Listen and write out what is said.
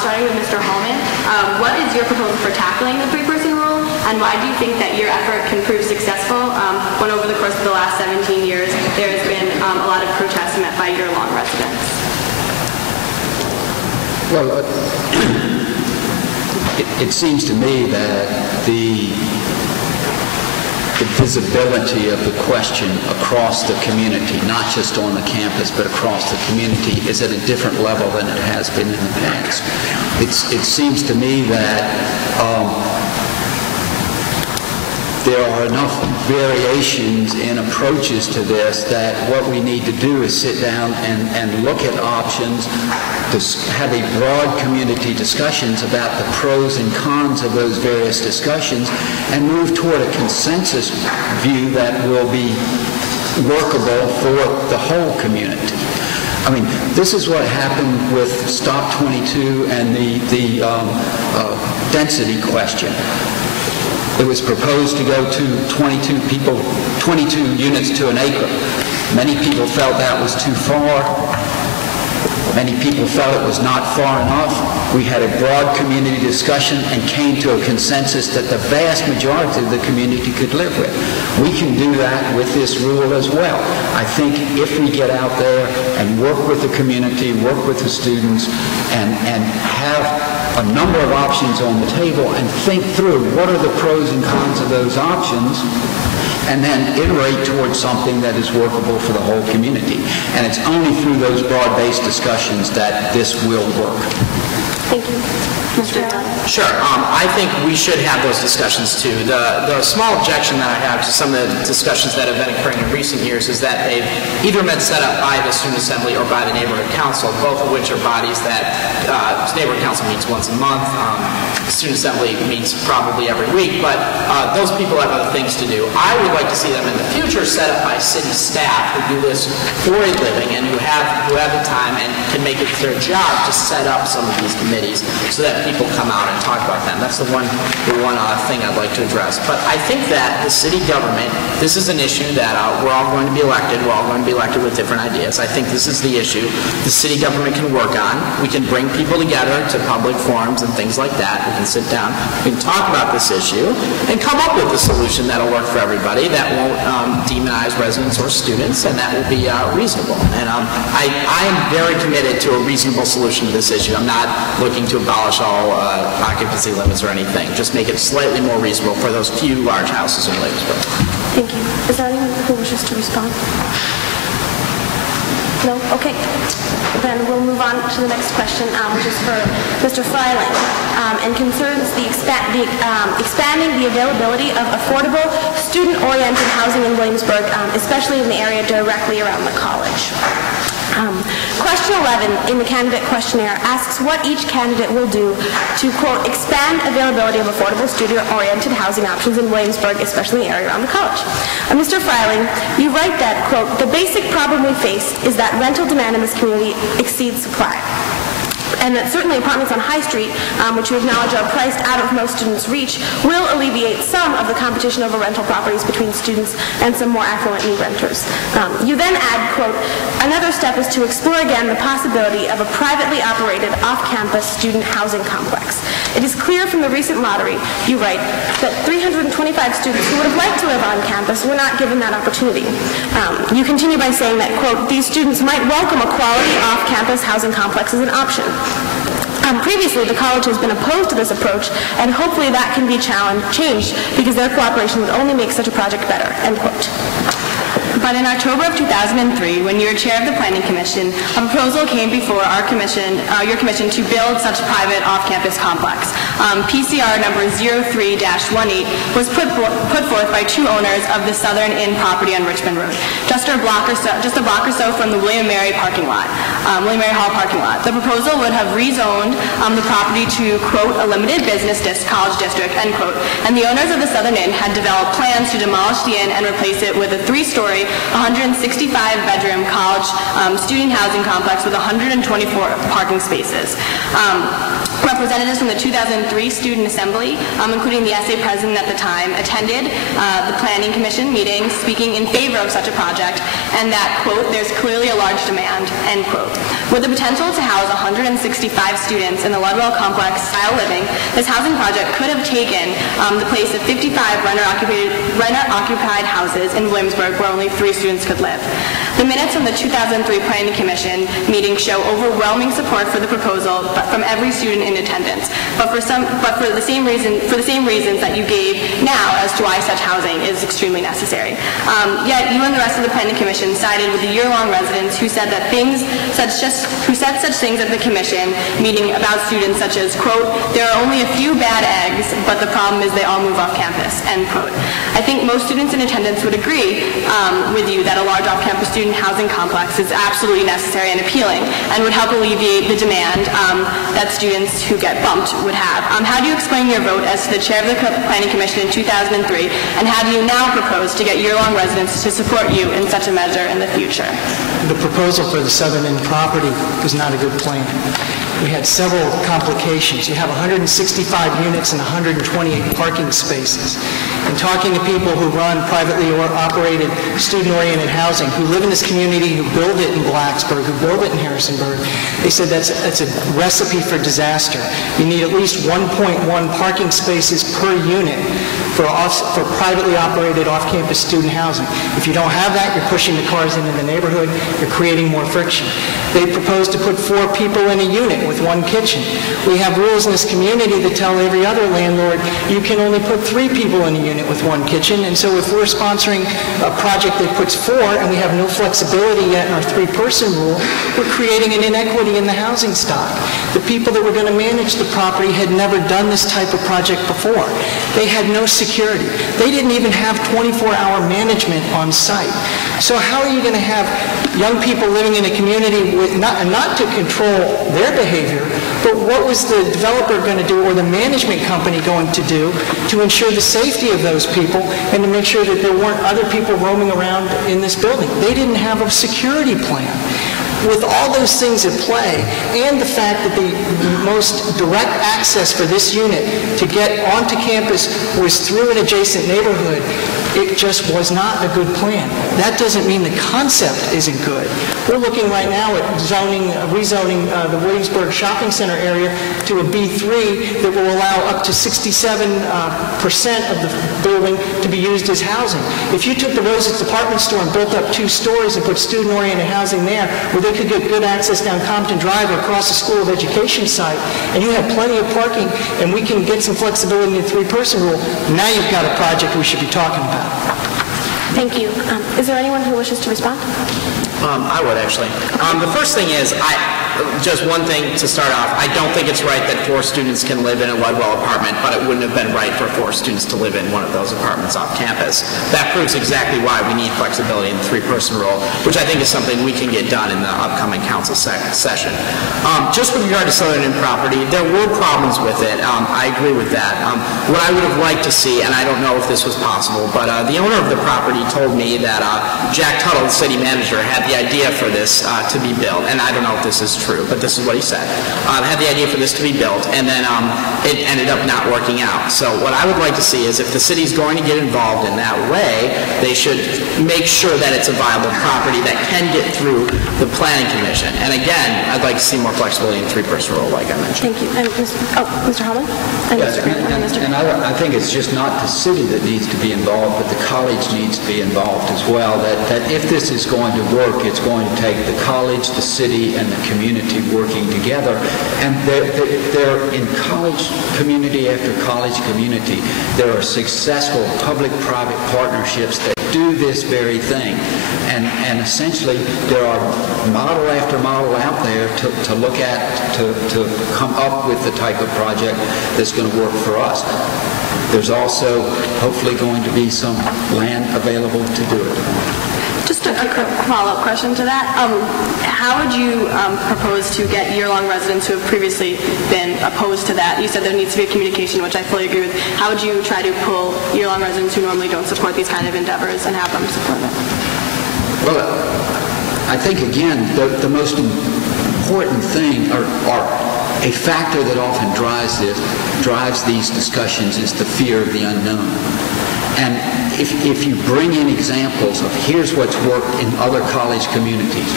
starting with Mr. Holman, what is your proposal for tackling the three-person rule, and why do you think that your effort can prove successful when over the course of the last 17 years there has been a lot of protests met by year-long residents? Well, it seems to me that the visibility of the question across the community, not just on the campus, but across the community, is at a different level than it has been in the past. It seems to me that there are enough variations in approaches to this that what we need to do is sit down and look at options, have a broad community discussions about the pros and cons of those various discussions, and move toward a consensus view that will be workable for the whole community. I mean, this is what happened with Stop 22 and the density question. It was proposed to go to 22 units to an acre. Many people felt that was too far. Many people felt it was not far enough. We had a broad community discussion and came to a consensus that the vast majority of the community could live with. We can do that with this rule as well. I think if we get out there and work with the community, work with the students, and have a number of options on the table and think through what are the pros and cons of those options, and then iterate towards something that is workable for the whole community. And it's only through those broad-based discussions that this will work. Thank you. Mr. Allen? Sure. I think we should have those discussions too. The small objection that I have to some of the discussions that have been occurring in recent years is that they've either been set up by the student assembly or by the neighborhood council, both of which are bodies that neighborhood council meets once a month. The student assembly meets probably every week, but those people have other things to do. I would like to see them in the future set up by city staff who do this for a living and who have the time and can make it their job to set up some of these committees so that people come out and talk about them. That's the one thing I'd like to address. But I think that the city government, this is an issue that we're all going to be elected. We're all going to be elected with different ideas. I think this is the issue the city government can work on. We can bring people together to public forums and things like that. We can sit down, we can talk about this issue, and come up with a solution that'll work for everybody, that won't demonize residents or students, and that will be reasonable. And I am very committed to a reasonable solution to this issue. I'm not looking to abolish all occupancy limits or anything. Just make it slightly more reasonable for those few large houses in Williamsburg. Thank you. Is there anyone who wishes to respond? No? Okay. Then we'll move on to the next question, which is for Mr. Freiling, and concerns the expanding the availability of affordable, student-oriented housing in Williamsburg, especially in the area directly around the college. Question 11 in the candidate questionnaire asks what each candidate will do to, quote, expand availability of affordable student-oriented housing options in Williamsburg, especially in the area around the college. Mr. Freiling, you write that, quote, the basic problem we face is that rental demand in this community exceeds supply. And that certainly apartments on High Street, which you acknowledge are priced out of most students' reach, will alleviate some of the competition over rental properties between students and some more affluent new renters. You then add, quote, another step is to explore again the possibility of a privately operated off-campus student housing complex. It is clear from the recent lottery, you write, that 325 students who would have liked to live on campus were not given that opportunity. You continue by saying that, quote, these students might welcome a quality off-campus housing complex as an option. Previously, the college has been opposed to this approach, and hopefully that can be changed because their cooperation would only make such a project better, end quote. But in October of 2003, when you were chair of the Planning Commission, a proposal came before our commission, your commission, to build such a private off-campus complex. PCR number 03-18 was put forth by two owners of the Southern Inn property on Richmond Road, just a block or so from the William Mary parking lot, William Mary Hall parking lot. The proposal would have rezoned the property to, quote, a limited business college district, end quote, and the owners of the Southern Inn had developed plans to demolish the inn and replace it with a 3-story, 165-bedroom college student housing complex with 124 parking spaces. Representatives from the 2003 Student Assembly, including the SA president at the time, attended the Planning Commission meeting speaking in favor of such a project, and that, quote, "there's clearly a large demand," end quote. With the potential to house 165 students in the Ludwell complex style living, this housing project could have taken the place of 55 renter-occupied houses in Williamsburg where only 3 students could live. The minutes from the 2003 Planning Commission meeting show overwhelming support for the proposal from every student in attendance, but for the same reasons that you gave now as to why such housing is extremely necessary. Yet you and the rest of the Planning Commission sided with the year-long residents who said such things at the commission meeting about students such as, quote, "there are only a few bad eggs, but the problem is they all move off campus," end quote. I think most students in attendance would agree with you that a large off-campus student housing complex is absolutely necessary and appealing and would help alleviate the demand that students who get bumped would have. How do you explain your vote as to the chair of the Planning Commission in 2003, and how do you now propose to get year-long residents to support you in such a measure in the future? The proposal for the Southern End property was not a good plan. We had several complications. You have 165 units and 128 parking spaces. And talking to people who run privately or operated student-oriented housing, who live in this community, who build it in Blacksburg, who build it in Harrisonburg, they said that's a recipe for disaster. You need at least 1.1 parking spaces per unit for privately operated off-campus student housing. If you don't have that, you're pushing the cars into the neighborhood, you're creating more friction. They proposed to put 4 people in a unit with 1 kitchen. We have rules in this community that tell every other landlord you can only put 3 people in a unit with 1 kitchen, and so if we're sponsoring a project that puts 4 and we have no flexibility yet in our 3-person rule, we're creating an inequity in the housing stock. The people that were going to manage the property had never done this type of project before. They had no security. They didn't even have 24-hour management on site. So how are you going to have young people living in a community with not to control their behavior, but what was the developer going to do or the management company going to do to ensure the safety of those people and to make sure that there weren't other people roaming around in this building? They didn't have a security plan. With all those things at play, and the fact that the most direct access for this unit to get onto campus was through an adjacent neighborhood, it just was not a good plan. That doesn't mean the concept isn't good. We're looking right now at rezoning the Williamsburg Shopping Center area to a B3 that will allow up to 67% of the building to be used as housing. If you took the Rose's department store and built up 2 stories and put student-oriented housing there, where they could get good access down Compton Drive or across the School of Education site, and you have plenty of parking, and we can get some flexibility in the 3-person rule, now you've got a project we should be talking about. Thank you. Is there anyone who wishes to respond? I would, actually. The first thing is, just one thing to start off, I don't think it's right that 4 students can live in a Ludwell apartment, but it wouldn't have been right for 4 students to live in one of those apartments off campus. That proves exactly why we need flexibility in the 3-person rule, which I think is something we can get done in the upcoming council session. Just with regard to Southern End property, there were problems with it. I agree with that. What I would have liked to see, and I don't know if this was possible, but the owner of the property told me that Jack Tuttle, the city manager, had the idea for this to be built, and I don't know if this is true, but this is what he said. Had the idea for this to be built, and then it ended up not working out. So what I would like to see is if the city's going to get involved in that way, they should make sure that it's a viable property that can get through the Planning Commission. And again, I'd like to see more flexibility in the 3-person rule, like I mentioned. Thank you. And Mr. Holman? Yes, and I think it's just not the city that needs to be involved, but the college needs to be involved as well. That if this is going to work, it's going to take the college, the city, and the community working together. And there in college community after college community, there are successful public-private partnerships that do this very thing. And essentially, there are model after model out there to look at, to come up with the type of project that's going to work for us. There's also hopefully going to be some land available to do it. Just a quick follow-up question to that. How would you propose to get year-long residents who have previously been opposed to that? You said there needs to be a communication, which I fully agree with. How would you try to pull year-long residents who normally don't support these kind of endeavors and have them support it? Well, I think, again, the most important thing are a factor that often drives these discussions is the fear of the unknown. And if you bring in examples of here's what's worked in other college communities,